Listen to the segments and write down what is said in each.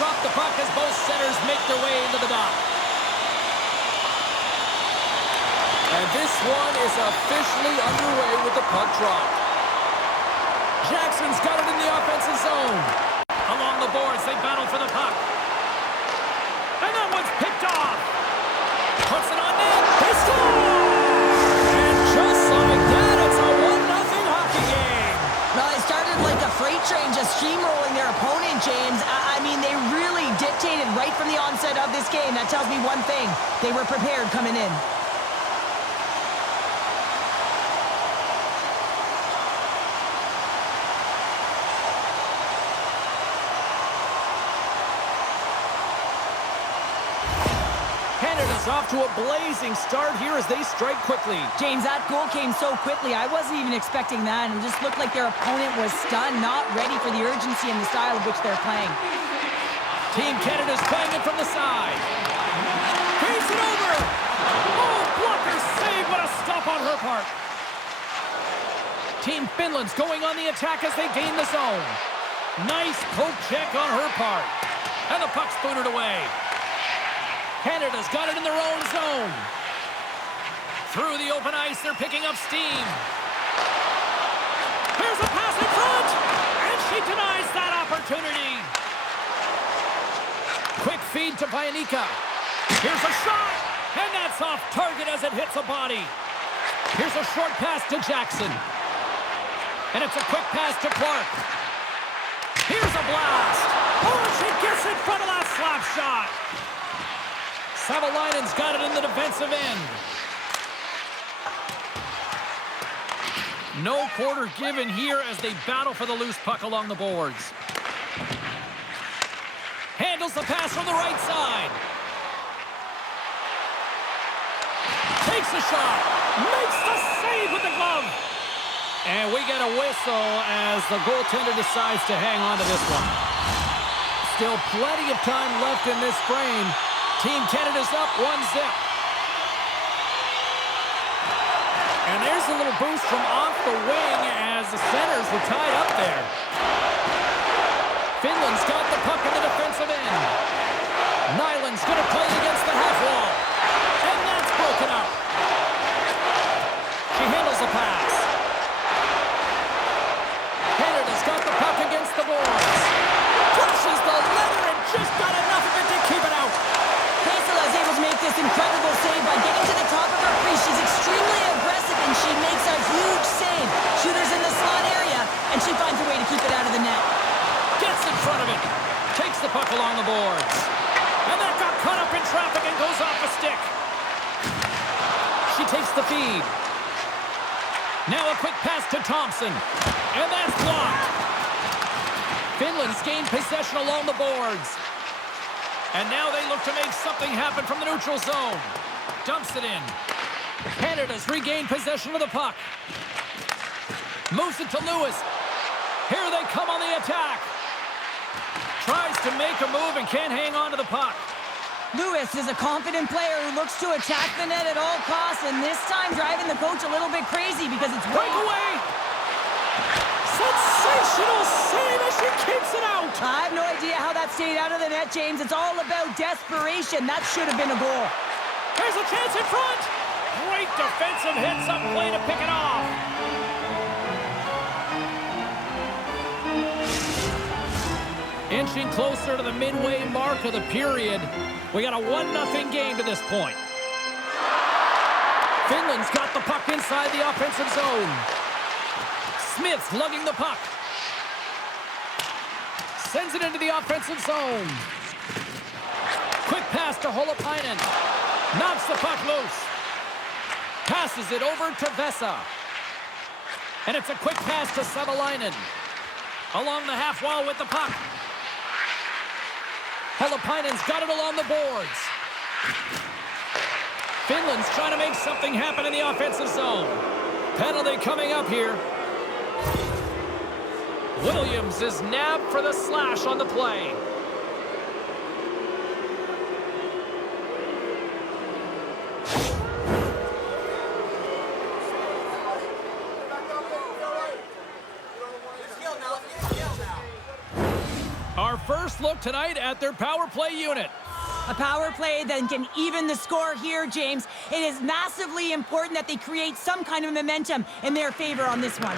drop the puck as both centers make their way into the dot. And this one is officially underway with the puck drop. Jackson's got it in the offensive zone. Along the boards, they battle for the puck. And that one's picked off. Puts it on net. They score! And just like that, it's a 1-0 hockey game. Well, they started like a freight train just steamrolling their opponent, James. I mean, they really dictated right from the onset of this game. That tells me one thing. They were prepared coming in. Canada's off to a blazing start here as they strike quickly. James, that goal came so quickly. I wasn't even expecting that, and it just looked like their opponent was stunned, not ready for the urgency and the style of which they're playing. Team Canada's playing it from the side. Face it over! Oh, blocker save! What a stop on her part! Team Finland's going on the attack as they gain the zone. Nice poke check on her part. And the puck's booted away. Canada's got it in their own zone. Through the open ice, they're picking up steam. Here's a pass in front! And she denies that opportunity. Quick feed to Vianica. Here's a shot! And that's off target as it hits a body. Here's a short pass to Jackson. And it's a quick pass to Clark. Here's a blast! Oh, she gets in front of that slap shot! Savalainen's got it in the defensive end. No quarter given here as they battle for the loose puck along the boards. Handles the pass from the right side. Takes a shot. Makes the save with the glove. And we get a whistle as the goaltender decides to hang on to this one. Still plenty of time left in this frame. Team Canada's up 1-0. And there's a little boost from off the wing as the centers were tied up there. Finland's got the puck in the defensive end. Nyland's going to play against the half wall. And that's broken up. She handles the pass. Canada's got the puck against the boards. Pushes the letter and just got enough of it to keep it out. Is able to make this incredible save by getting to the top of her crease. She's extremely aggressive, and she makes a huge save. Shooter's in the slot area, and she finds a way to keep it out of the net. Gets in front of it. Takes the puck along the boards. And that got caught up in traffic and goes off the stick. She takes the feed. Now a quick pass to Thompson. And that's blocked. Finland's gained possession along the boards. And now they look to make something happen from the neutral zone. Dumps it in. Canada's regained possession of the puck. Moves it to Lewis. Here they come on the attack. Tries to make a move and can't hang on to the puck. Lewis is a confident player who looks to attack the net at all costs, and this time driving the coach a little bit crazy because it's breakaway. Sensational save as she keeps it out. I have no idea how that stayed out of the net, James. It's all about desperation. That should have been a goal. There's a chance in front. Great defensive hits up play to pick it off. Inching closer to the midway mark of the period. We got a 1-0 game to this point. Finland's got the puck inside the offensive zone. Smith's lugging the puck. Sends it into the offensive zone. Quick pass to Holopainen. Knocks the puck loose. Passes it over to Vesa. And it's a quick pass to Savalainen. Along the half wall with the puck. Holopainen's got it along the boards. Finland's trying to make something happen in the offensive zone. Penalty coming up here. Williams is nabbed for the slash on the play. Our first look look tonight at their power play unit. A power play that can even the score here, James. It is massively important that they create some kind of momentum in their favor on this one.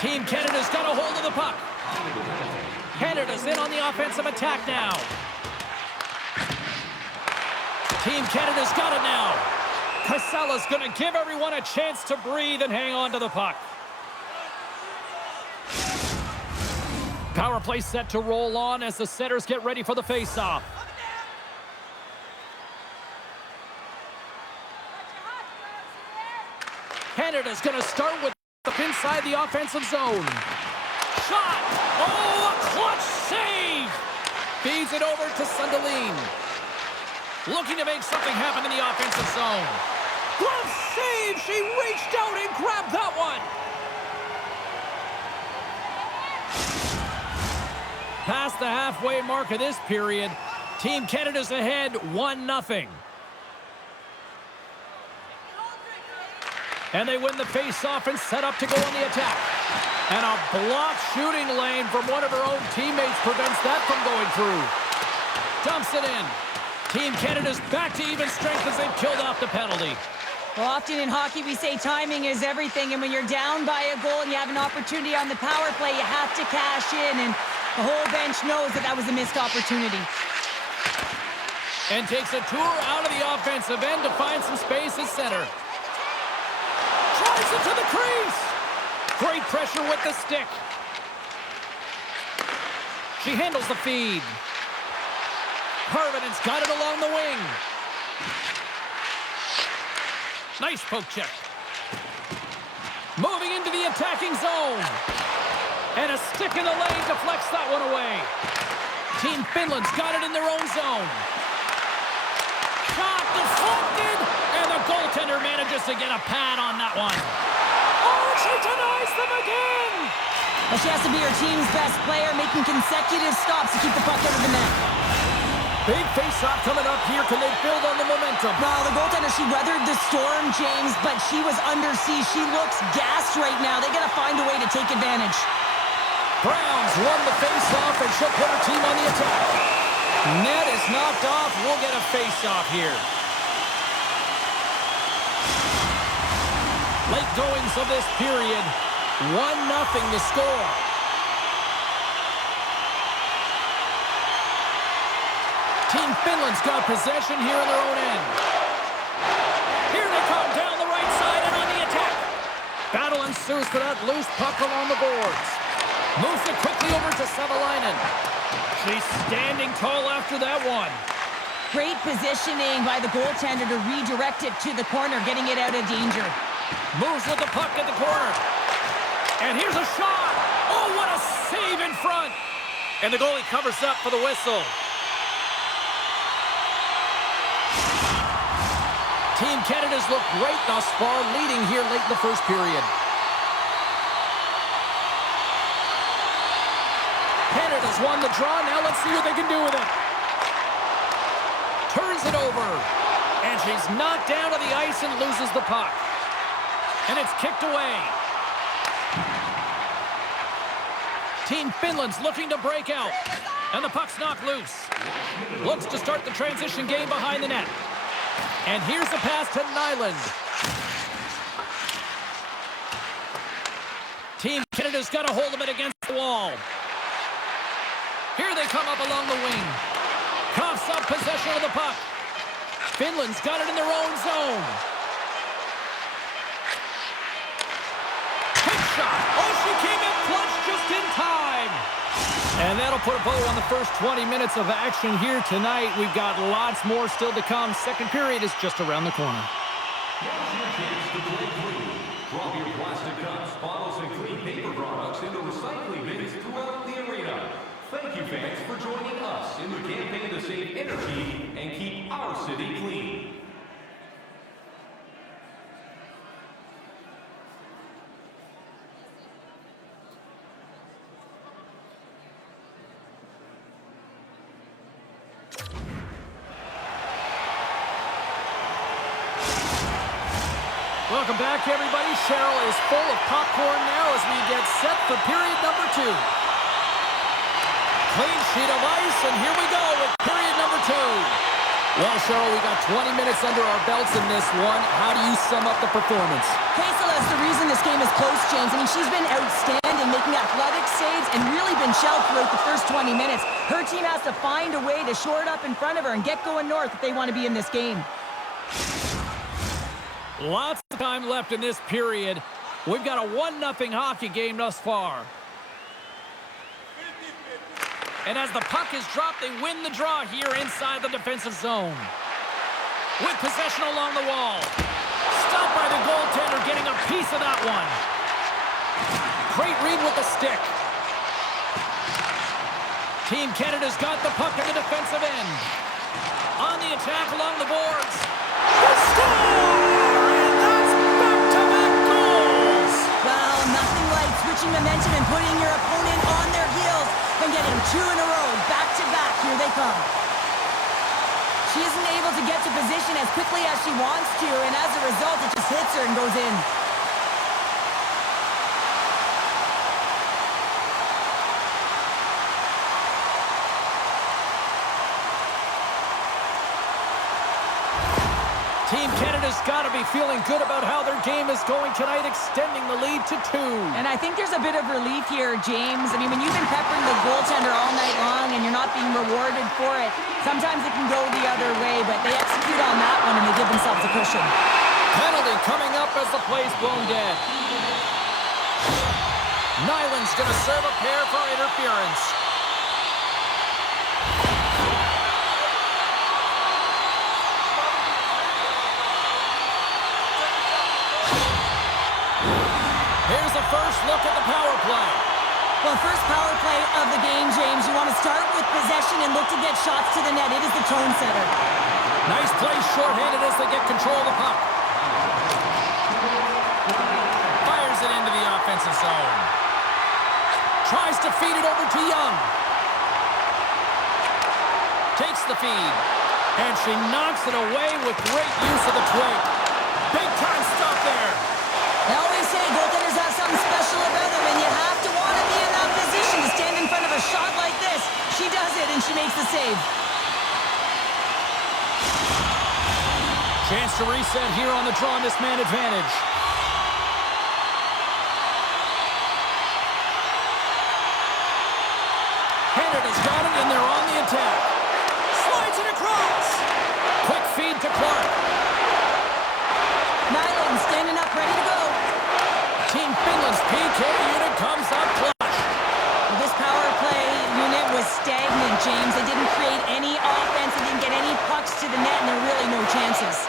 Team Canada's got a hold of the puck. Canada's in on the offensive attack now. Team Canada's got it now. Casella's going to give everyone a chance to breathe and hang on to the puck. Power play set to roll on as the setters get ready for the face-off. Canada's going to start with inside the offensive zone. Shot! Oh, a clutch save! Feeds it over to Sunderland. Looking to make something happen in the offensive zone. Glove save! She reached out and grabbed that one! Past the halfway mark of this period, Team Canada's ahead 1-0. And they win the face-off and set up to go on the attack. And a blocked shooting lane from one of her own teammates prevents that from going through. Dumps it in. Team Canada's back to even strength as they've killed off the penalty. Well, often in hockey we say timing is everything, and when you're down by a goal and you have an opportunity on the power play, you have to cash in, and the whole bench knows that that was a missed opportunity. And takes a tour out of the offensive end to find some space at center. Drives it to the crease. Great pressure with the stick. She handles the feed. Harvinen's got it along the wing. Nice poke check. Moving into the attacking zone. And a stick in the lane deflects that one away. Team Finland's got it in their own zone. Shot deflected. And the goaltender manages to get a pad on that one. Oh, she denies them again. Well, she has to be her team's best player, making consecutive stops to keep the puck out of the net. Big face-off coming up here. Can they build on the momentum? Well, the goaltender, she weathered the storm, James, but she was under siege. She looks gassed right now. They got to find a way to take advantage. Browns won the face-off, and she'll put her team on the attack. Net is knocked off. We'll get a face-off here. Late goings of this period. 1-0 the score. Team Finland's got possession here in their own end. Here they come down the right side and on the attack. Battle ensues for that loose puck along the boards. Moves it quickly over to Savalainen. She's standing tall after that one. Great positioning by the goaltender to redirect it to the corner, getting it out of danger. Moves with the puck at the corner. And here's a shot. Oh, what a save in front. And the goalie covers up for the whistle. Team Canada's looked great thus far, leading here late in the first period. Canada's won the draw. Now let's see what they can do with it. Turns it over. And she's knocked down to the ice and loses the puck. And it's kicked away. Team Finland's looking to break out. And the puck's knocked loose. Looks to start the transition game behind the net. And here's the pass to Nyland. Team Canada's got a hold of it against the wall. Here they come up along the wing. Coughs up possession of the puck. Finland's got it in their own zone. Quick shot. Oh, she came in clutch just in time. And that'll put a bow on the first 20 minutes of action here tonight. We've got lots more still to come. Second period is just around the corner. Now's your chance to play clean. Drop your plastic cups, bottles, and clean paper products into recycling bins throughout the arena. Thank you, fans, for joining us in the campaign to save energy and keep our city clean. Welcome back, everybody. Cheryl is full of popcorn now as we get set for period number 2. clean sheet of ice, and here we go with period number 2. Well, Cheryl, we got 20 minutes under our belts in this one. How do you sum up the performance? Hey, so that's the reason this game is close, James. I mean, she's been outstanding, making athletic saves and really been shelled throughout the first 20 minutes. Her team has to find a way to shore it up in front of her and get going north if they want to be in this game. Lots of time left in this period. We've got a 1-0 hockey game thus far. And as the puck is dropped, they win the draw here inside the defensive zone. With possession along the wall. Stopped by the goaltender, getting a piece of that one. Great read with the stick. Team Canada's got the puck in the defensive end. On the attack along the boards. They score! And that's back-to-back goals! Well, nothing like switching momentum and putting your opponent on their heels and getting 2 in a row, back-to-back. Here they come. She isn't able to get to position as quickly as she wants to, and as a result, it just hits her and goes in. Team Canada's got to be feeling good about how their game is going tonight, extending the lead to 2. And I think there's a bit of relief here, James. I mean, when you've been peppering the goaltender all night long and you're not being rewarded for it, sometimes it can go the other way, but they execute on that one and they give themselves a cushion. Penalty coming up as the play's blown dead. Nyland's going to serve a pair for interference. Here's a first look at the power play. Well, first power play of the game, James. You want to start with possession and look to get shots to the net. It is the tone setter. Nice play shorthanded as they get control of the puck. Fires it into the offensive zone. Tries to feed it over to Young. Takes the feed. And she knocks it away with great use of the twig. Big time stop there. I always say goaltenders have something special about them, and you have to want to be in that position to stand in front of a shot like this. She does it, and she makes the save. Chance to reset here on the draw on this man advantage. Canada's got it, and they're on the attack. Slides it across. Quick feed to Clark. Nyland standing up, ready to go. Team Finland's PK unit comes up clutch. This power play unit was stagnant, James. They didn't create any offense. They didn't get any pucks to the net, and there were really no chances.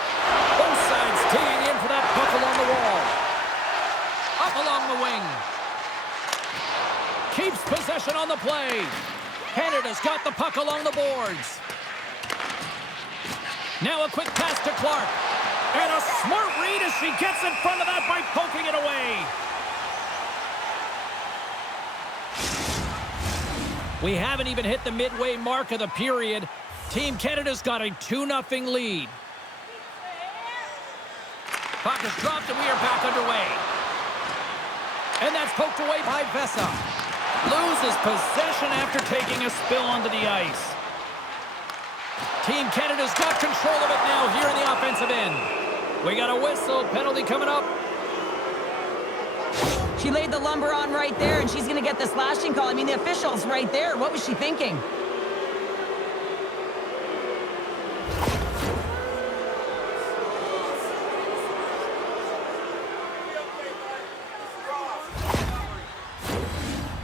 Both sides digging in for that puck along the wall. Up along the wing. Keeps possession on the play. Canada's got the puck along the boards. Now a quick pass to Clark. And a smart read as she gets in front of that by poking it away. We haven't even hit the midway mark of the period. Team Canada's got a 2-0 lead. Puck is dropped and we are back underway. And that's poked away by Vesa. Loses possession after taking a spill onto the ice. Team Canada's got control of it now here in the offensive end. We got a whistle, penalty coming up. She laid the lumber on right there, and she's going to get the slashing call. I mean, the official's right there. What was she thinking?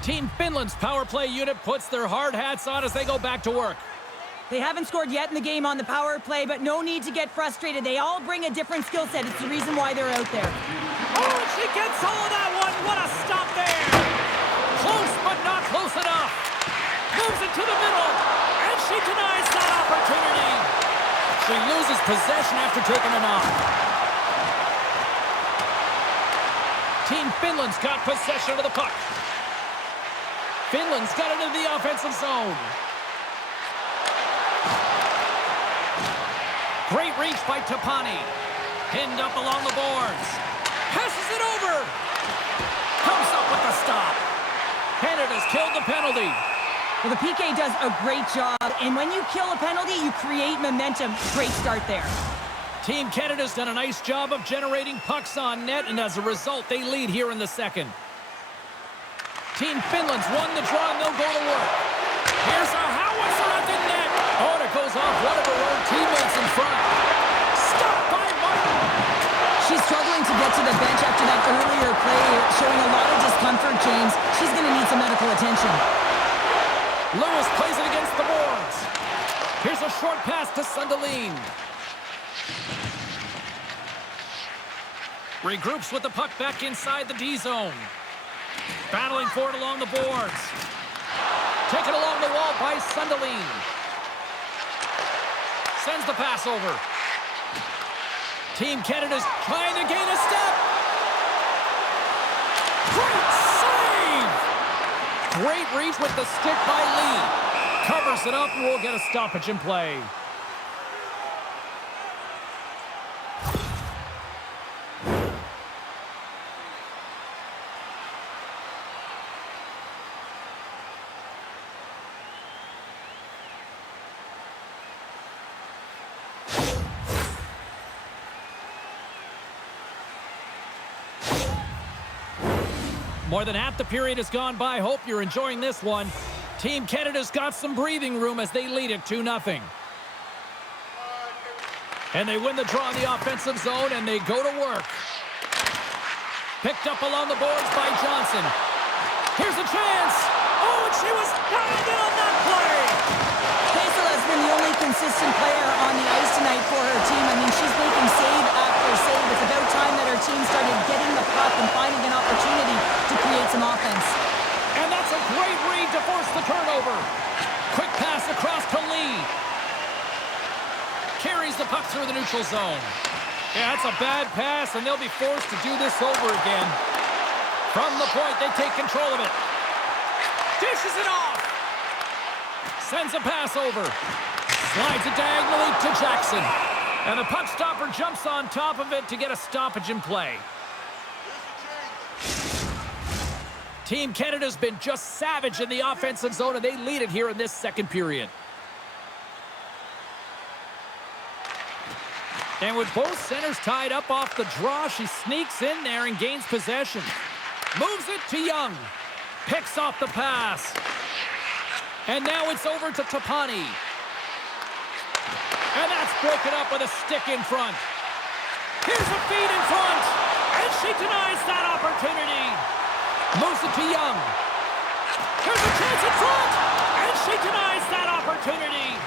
Team Finland's power play unit puts their hard hats on as they go back to work. They haven't scored yet in the game on the power play, but no need to get frustrated. They all bring a different skill set. It's the reason why they're out there. Oh, she gets all of that one. What a stop there. Close, but not close enough. Moves it to the middle, and she denies that opportunity. She loses possession after taking a knock. Team Finland's got possession of the puck. Finland's got it into the offensive zone. Great reach by Tapani. Pinned up along the boards. Passes it over. Comes up with the stop. Canada's killed the penalty. Well, the PK does a great job, and when you kill a penalty, you create momentum. Great start there. Team Canada's done a nice job of generating pucks on net, and as a result, they lead here in the second. Team Finland's won the draw, and they'll go to work. Here's a howitzer at the net. Oh, and it goes off one of her own teammates in front. Stopped by Martin. She's struggling to get to the bench after that earlier play, showing a lot of discomfort, James. She's going to need some medical attention. Lewis plays it against the boards. Here's a short pass to Sunderland. Regroups with the puck back inside the D zone. Battling for it along the boards. Taken along the wall by Sunderland. Sends the pass over. Team Canada's trying to gain a step. Great save! Great reach with the stick by Lee. Covers it up and we'll get a stoppage in play. More than half the period has gone by. Hope you're enjoying this one. Team Canada's got some breathing room as they lead it 2-0. And they win the draw in the offensive zone, and they go to work. Picked up along the boards by Johnson. Here's a chance. Oh, and she was dialed in on that play. Hazel has been the only consistent player on the ice tonight for her team. I mean, she's making save after save. It's about time that her team started getting the puck and finding an opportunity to create some offense. And that's a great read to force the turnover. Quick pass across to Lee. Carries the puck through the neutral zone. Yeah, that's a bad pass, and they'll be forced to do this over again. From the point, they take control of it. Dishes it off. Sends a pass over. Slides it diagonally to Jackson. And the puck stopper jumps on top of it to get a stoppage in play. Team Canada's been just savage in the offensive zone, and they lead it here in this second period. And with both centers tied up off the draw, she sneaks in there and gains possession. Moves it to Young. Picks off the pass. And now it's over to Tapani. And that's broken up with a stick in front. Here's a feed in front. And she denies that opportunity. Moves it to Young. Here's a chance in front. And she denies that opportunity.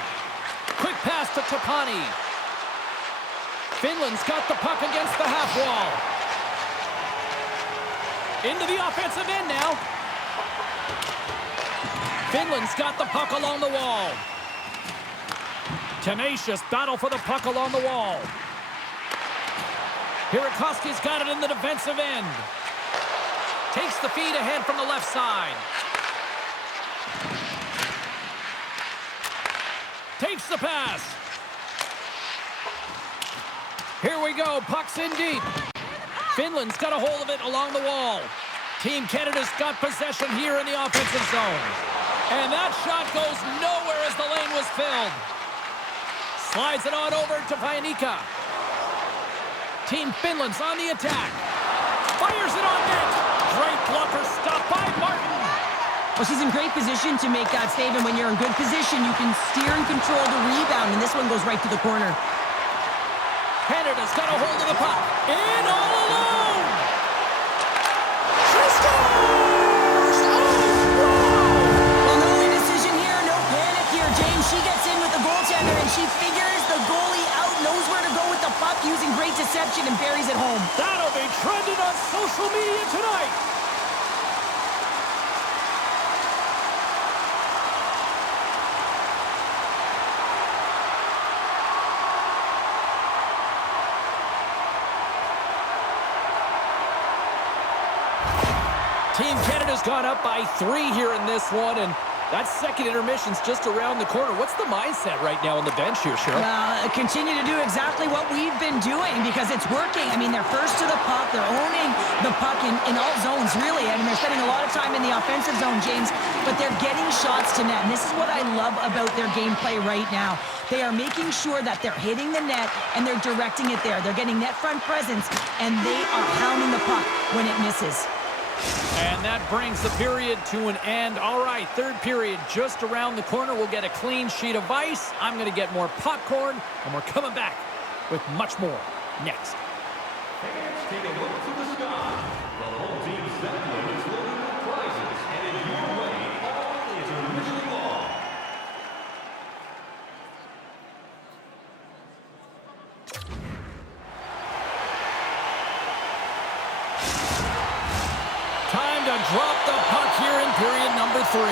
Quick pass to Tapani. Finland's got the puck against the half wall. Into the offensive end now. Finland's got the puck along the wall. Tenacious battle for the puck along the wall. Hirakoski's got it in the defensive end. Takes the feed ahead from the left side. Takes the pass. Here we go, puck's in deep. Finland's got a hold of it along the wall. Team Canada's got possession here in the offensive zone. And that shot goes nowhere as the lane was filled. Slides it on over to Painika. Team Finland's on the attack. Fires it on net. Great blocker stop by Martin. Well, she's in great position to make that save, and when you're in good position, you can steer and control the rebound, and this one goes right to the corner. Canada's got a hold of the puck. In all alone. She scores! Oh, wow! Well, no indecision here, no panic here, James. She gets in with the goaltender, and she figures the goalie out, knows where to go with the puck, using great deception, and buries it home. That'll be trending on social media tonight. Team Canada's gone up by 3 here in this one, and That second intermission's just around the corner. What's the mindset right now on the bench here, Cheryl? Well, continue to do exactly what we've been doing because it's working. I mean, they're first to the puck. They're owning the puck in all zones, really. I mean, they're spending a lot of time in the offensive zone, James, but they're getting shots to net. And this is what I love about their gameplay right now. They are making sure that they're hitting the net and they're directing it there. They're getting net front presence, and they are hounding the puck when it misses. And that brings the period to an end. All right, third period just around the corner. We'll get a clean sheet of ice. I'm going to get more popcorn, and we're coming back with much more next. Fans, take a look to the sky. The home team's zeppelin is loaded with prizes, and in your way, all is officially long. Time to drop the puck here in period number 3.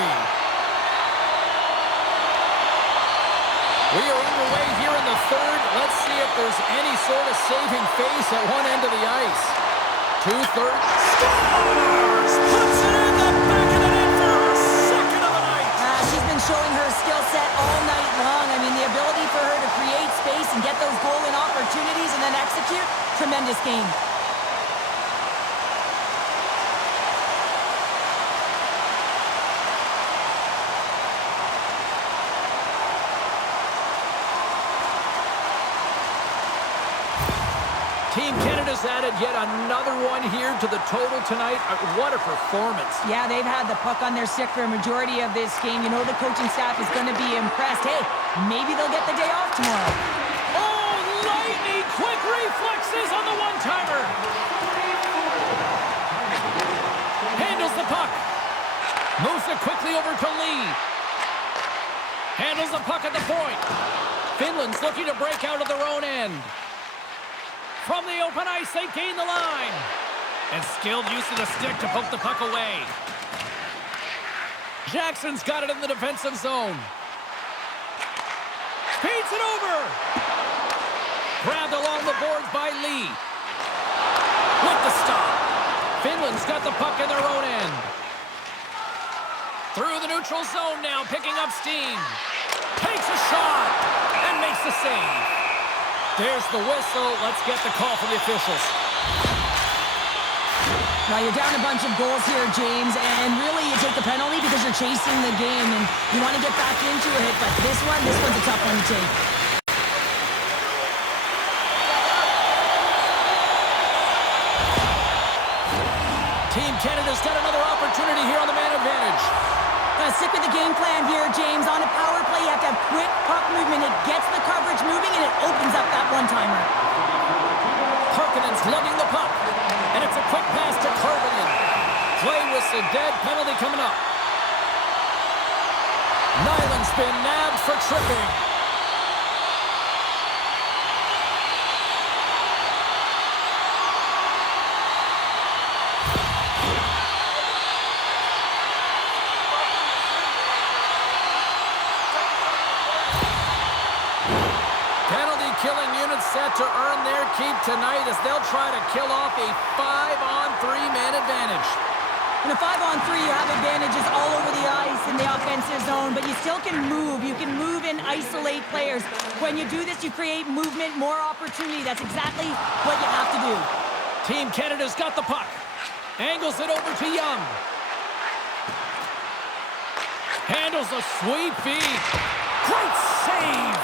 We are underway here in the third. Let's see if there's any sort of saving face at one end of the ice. 2/3. Scores! Puts it in the back of the net for her second of the night. She's been showing her skill set all night long. I mean, the ability for her to create space and get those goal-in opportunities and then execute, tremendous game. Team Canada's added yet another one here to the total tonight. What a performance. Yeah, they've had the puck on their stick for a majority of this game. You know the coaching staff is going to be impressed. Hey, maybe they'll get the day off tomorrow. Oh, lightning quick reflexes on the one-timer. Handles the puck. Moves it quickly over to Lee. Handles the puck at the point. Finland's looking to break out of their own end. From the open ice, they gain the line. And skilled use of the stick to poke the puck away. Jackson's got it in the defensive zone. Feeds it over. Grabbed along the boards by Lee. With the stop. Finland's got the puck in their own end. Through the neutral zone now, picking up steam. Takes a shot and makes the save. There's the whistle. Let's get the call from the officials. Now you're down a bunch of goals here, James, and really you take the penalty because you're chasing the game and you want to get back into it, but this one's a tough one to take. Team Canada's got another opportunity here on the man advantage. Stick with the game plan here, James. On a power play, you have to have quick puck movement. It gets the coverage moving, and it opens up that one-timer. Parkkonen's lugging the puck, and it's a quick pass to Carvinen. Play whistle dead, penalty coming up. Nyland's been nabbed for tripping. Killing units set to earn their keep tonight as they'll try to kill off a 5-on-3 man advantage. In a 5-on-3, you have advantages all over the ice in the offensive zone, but you still can move. You can move and isolate players. When you do this, you create movement, more opportunity. That's exactly what you have to do. Team Canada's got the puck. Angles it over to Young. Handles a sweet feed. Great save.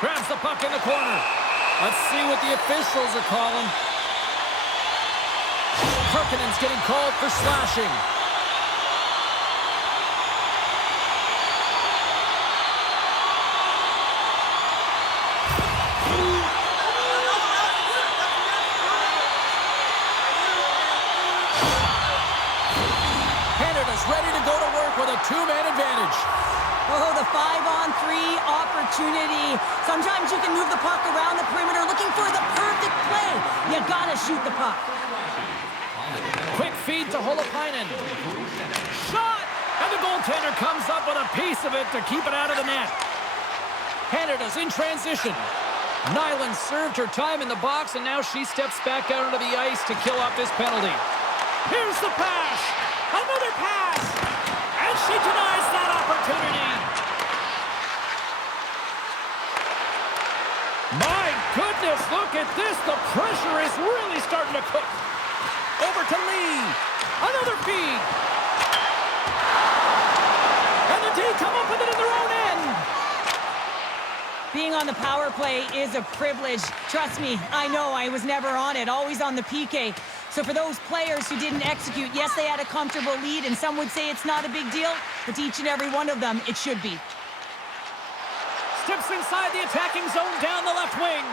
Grabs the puck in the corner. Let's see what the officials are calling. Parkkonen's getting called for slashing. Canada's ready to go to work with a 2-man advantage. Oh, the 5-on-3 opportunity. Sometimes you can move the puck around the perimeter looking for the perfect play. You gotta shoot the puck. Quick feed to Holopainen. Shot! And the goaltender comes up with a piece of it to keep it out of the net. Canada's in transition. Nyland served her time in the box, and now she steps back out onto the ice to kill off this penalty. Here's the pass. Another pass. And she denies that opportunity. My goodness, look at this. The pressure is really starting to cook. Over to Lee. Another feed. And the D come up with it in their own end. Being on the power play is a privilege. Trust me, I know I was never on it, always on the PK. So for those players who didn't execute, yes, they had a comfortable lead, and some would say it's not a big deal, but to each and every one of them, it should be. Steps inside the attacking zone down the left wing.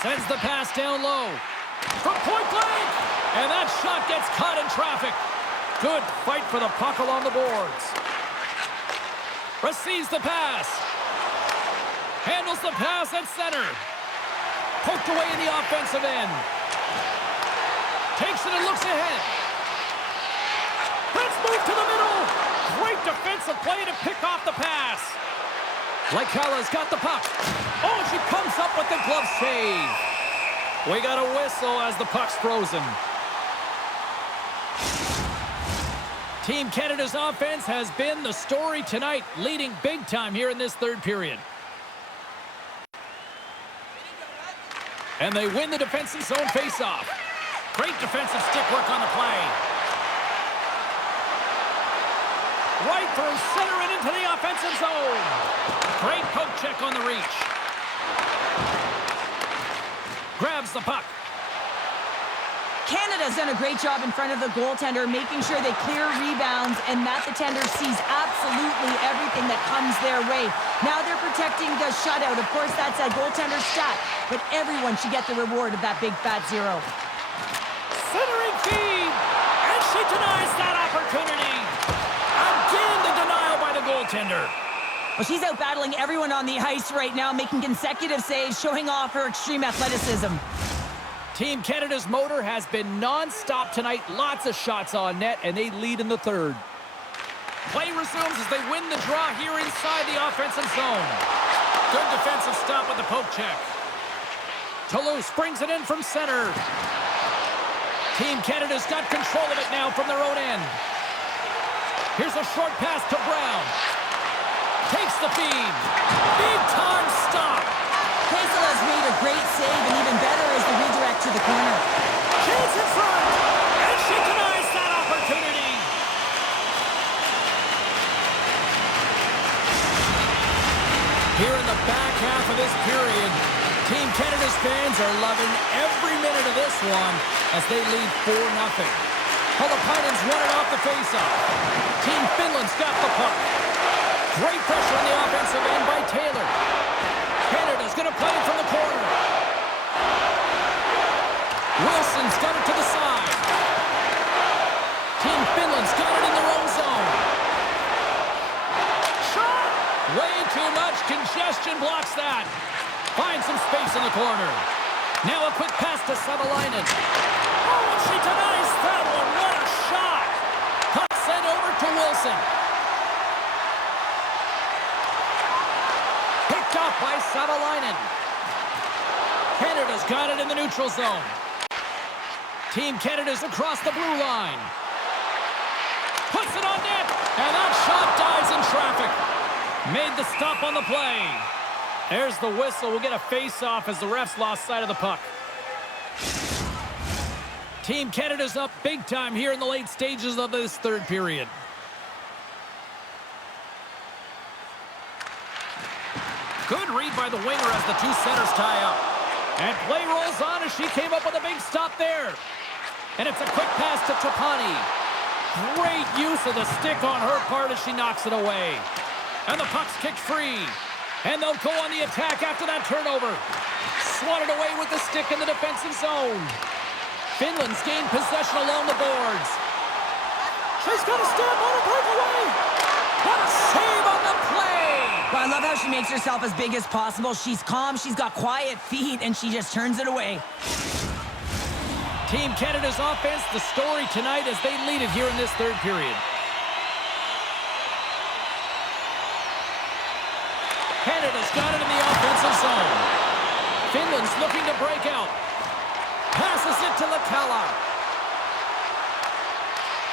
Sends the pass down low. From point blank. And that shot gets caught in traffic. Good fight for the puck along the boards. Receives the pass. Handles the pass at center. Poked away in the offensive end. Takes it and looks ahead. Let's move to the middle. Great defensive play to pick off the pass. Lycala's got the puck. Oh, she comes up with the glove save. We got a whistle as the puck's frozen. Team Canada's offense has been the story tonight, leading big time here in this third period. And they win the defensive zone faceoff. Great defensive stick work on the play. Right through center and into the offensive zone. Great poke check on the reach. Grabs the puck. Canada's done a great job in front of the goaltender, making sure they clear rebounds and that the tender sees absolutely everything that comes their way. Now they're protecting the shutout. Of course, that's a goaltender stat, but everyone should get the reward of that big fat zero. Centering feed, and she denies that opportunity. Again, the denial by the goaltender. Well, she's out battling everyone on the ice right now, making consecutive saves, showing off her extreme athleticism. Team Canada's motor has been non-stop tonight. Lots of shots on net, and they lead in the third. Play resumes as they win the draw here inside the offensive zone. Good defensive stop with the poke check. Toulouse brings it in from center. Team Canada's got control of it now from their own end. Here's a short pass to Brown. Takes the feed. Big time stop. Hazel has made a great save, and even better is the redirect to the corner. Chance in front, and she denies that opportunity. Here in the back half of this period, Team Canada's fans are loving every minute of this one as they lead 4-0. Holopainen's won it off the faceoff. Team Finland's got the puck. Great pressure on the offensive end by Taylor. Canada's going to play it from the corner. Wilson's got it to the side. Team Finland's got it in their own zone. Shot! Way too much congestion blocks that. Finds some space in the corner. Now a quick pass to Savalainen. Oh, and she denies that one. What a shot! Puck sent over to Wilson. Picked off by Savalainen. Canada's got it in the neutral zone. Team Canada's across the blue line. Puts it on net, and that shot dies in traffic. Made the stop on the play. There's the whistle. We'll get a face-off as the refs lost sight of the puck. Team Canada's up big time here in the late stages of this third period. Good read by the winger as the two centers tie up. And play rolls on as she came up with a big stop there. And it's a quick pass to Trapani. Great use of the stick on her part as she knocks it away. And the puck's kicked free. And they'll go on the attack after that turnover. Swatted away with the stick in the defensive zone. Finland's gained possession along the boards. She's got a step on a breakaway. What a save on the play. Well, I love how she makes herself as big as possible. She's calm, she's got quiet feet, and she just turns it away. Team Canada's offense, the story tonight as they lead it here in this third period. Canada's got it in the offensive zone. Finland's looking to break out. Passes it to Lycala.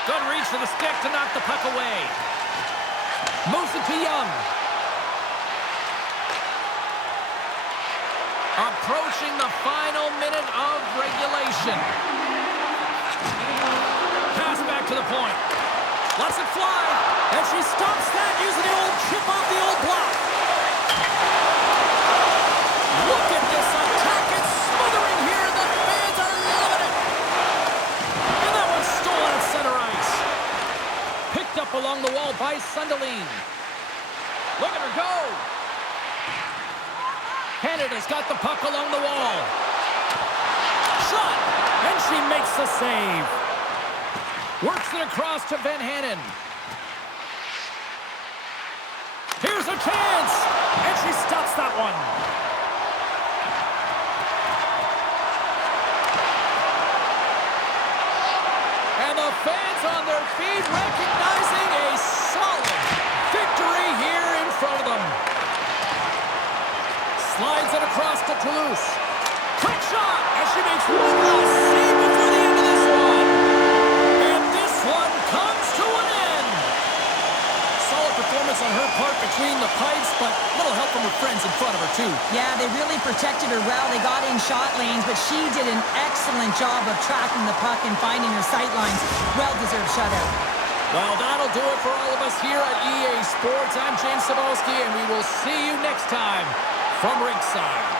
Good reach for the stick to knock the puck away. Moves it to Young. Approaching the final minute of regulation. Pass back to the point. Lets it fly. And she stops that using the old chip off the old block. Look at this attack. It's smothering here. The fans are loving it. And that one's stolen at center ice. Picked up along the wall by Sunderland. Look at her go. Canada's got the puck along the wall. Shot. And she makes the save. Works it across to Van Hanen. Here's a chance. And she stops that one. And the fans on their feet recognizing a solid victory here in front of them. Slides it across to Toulouse. Quick shot! And she makes one last save before the end of this one. And this one comes to an end. Solid performance on her part between the pipes, but a little help from her friends in front of her, too. Yeah, they really protected her well. They got in shot lanes, but she did an excellent job of tracking the puck and finding her sight lines. Well-deserved shutout. Well, that'll do it for all of us here at EA Sports. I'm James Cebulski, and we will see you next time from Rinkside.